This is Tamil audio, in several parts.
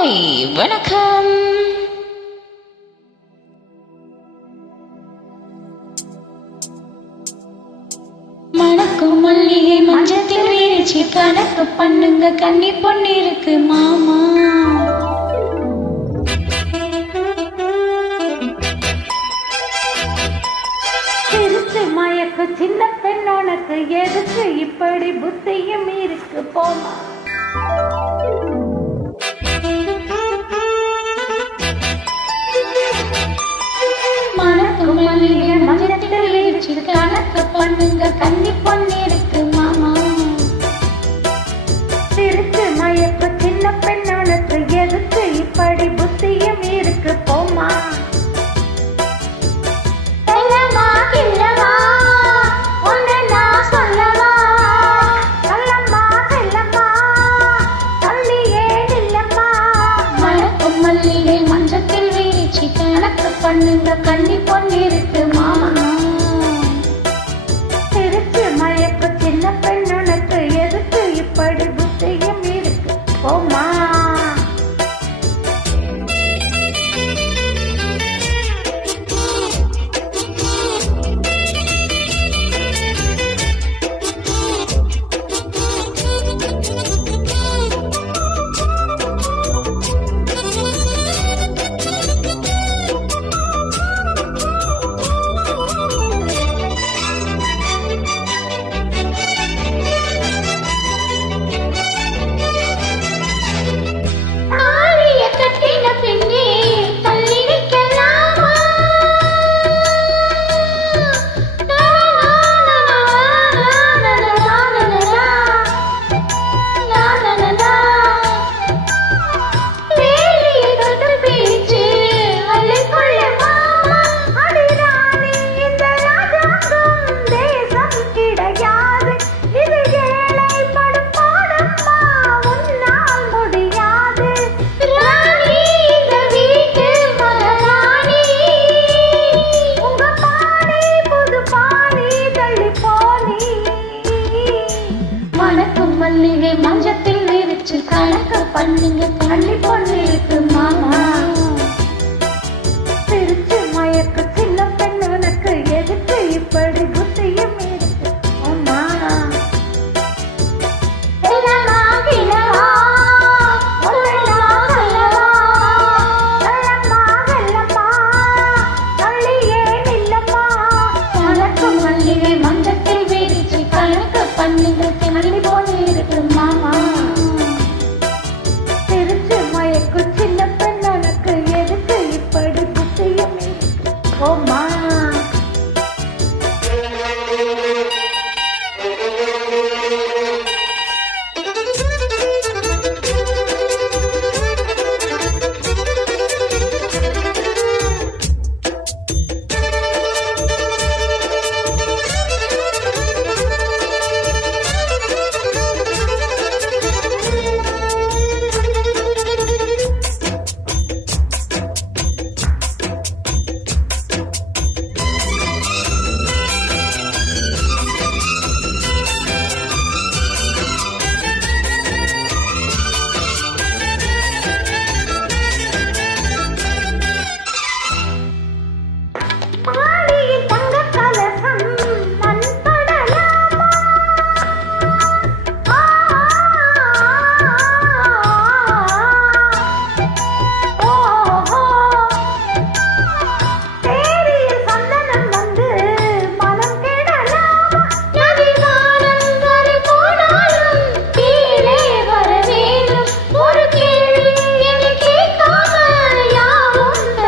ஹாய் வணக்கம். மணக்கும் மல்லிகை மஞ்சத்தில் வீழ்ச்சி கணக்கு பண்ணுங்க கன்னி பொண்ணு இருக்கு மாமா. திருச்சி மயக்கு சின்ன பெண்ணோனுக்கு எதுக்கு இப்படி புத்தியும் இருக்கு போமா. மணக்கும் மல்லிகை மஞ்சத்தில் வீழ்ச்சி கணக்கு பண்ணுங்க கன்னி பொண்ணு இருக்கு மாமா. திருச்சி மயக்கு சின்ன பெண்ணோனுக்கு எதுக்கு இப்படி புத்தியும் இருக்கு போமா. பண்ணுங்க கன்னி பொண்ணு இருக்கு மாமா. திருச்சி மயக்கு சின்ன பெண்ணனுக்கு எதுக்கு இப்படி புத்தியும் இருக்கு போமா. மல்லிகை மஞ்சத்தில் விரிச்சு கணக்கு பண்ணுங்க கன்னி பொண்ணு இருக்கு மாமா. திருச்சி மயக்கு சின்ன பெண்ணனுக்கு எதுக்கு இப்படி புத்தியும் இருக்கு போமா. மல்லிகை மஞ்சத்தில் விரிச்சு கணக்கு பண்ணுங்க கன்னி பொண்ணு இருக்கு மாமா. திருச்சி மயக்கு சின்ன பெண்ணனுக்கு எதுக்கு இப்படி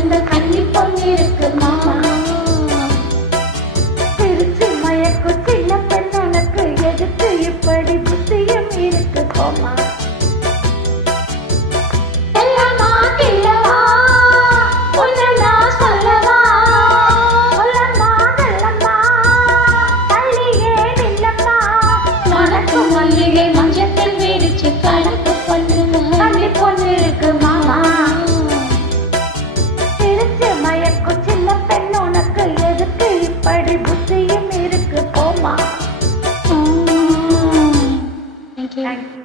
புத்தியும் இருக்கு போமா. திருச்சி மயக்கு சின்ன பெண்ணனுக்கு எதுக்கு இப்படி புத்தியும் இருக்கு போமா. மல்லிகை மஞ்சத்தில் வீரிச்சு கணக்கு பண்ணுங்க கன்னி பொண்ணு இருக்கு தேங்க்யூ. தேங்க்யூ.